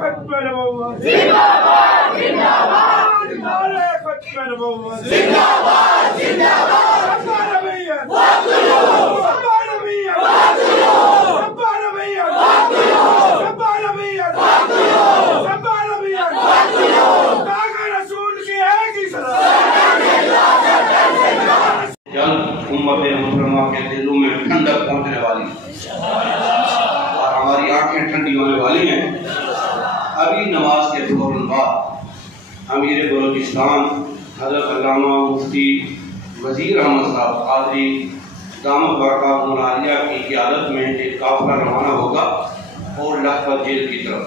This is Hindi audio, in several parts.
खत्म नबुव्वत जिंदाबाद जिंदाबाद नारे खत्म नबुव्वत जिंदाबाद जिंदाबाद सब्बा नबिय्यत वक़्तुलू सब्बा नबिय्यत वक़्तुलू सब्बा नबिय्यत वक़्तुलू सब्बा नबिय्यत वक़्तुलू सब्बा नबिय्यत वक़्तुलू ताक़ा रसूल की है की सलाह जल्द उम्मत मुसलमान के दिलों में ठंडक पहुंचने वाली और हमारी आंखें ठंडी होने वाली हैं। अभी नमाज के फौरन बाद अमीर बलोचिस्तान हज़रत अल्लामा मुफ्ती वज़ीर अहमद साहब कादरी दामद बरकातुहुल आलिया की क़ियादत में एक काफ़िला रवाना होगा और लखपत जेल की तरफ।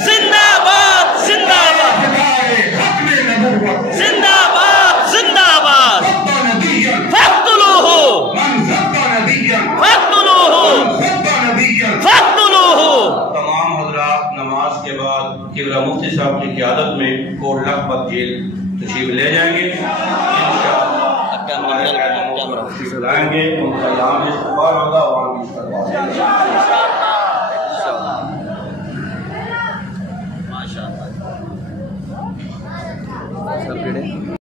जिंदाबाद जिंदाबाद जिंदाबाद जिंदाबाद फक़्तुलूहु फक़्तुलूहु फक़्तुलूहु। तमाम हज़रात नमाज के बाद किबला मुफ्ती साहब की क़ियादत में कोट लखपत जेल तशरीफ ले जाएंगे। इंशाअल्लाह लाएंगे उनका यहाँ भी इस्तक़बाल होगा, वहाँ भी इस्तक़बाल।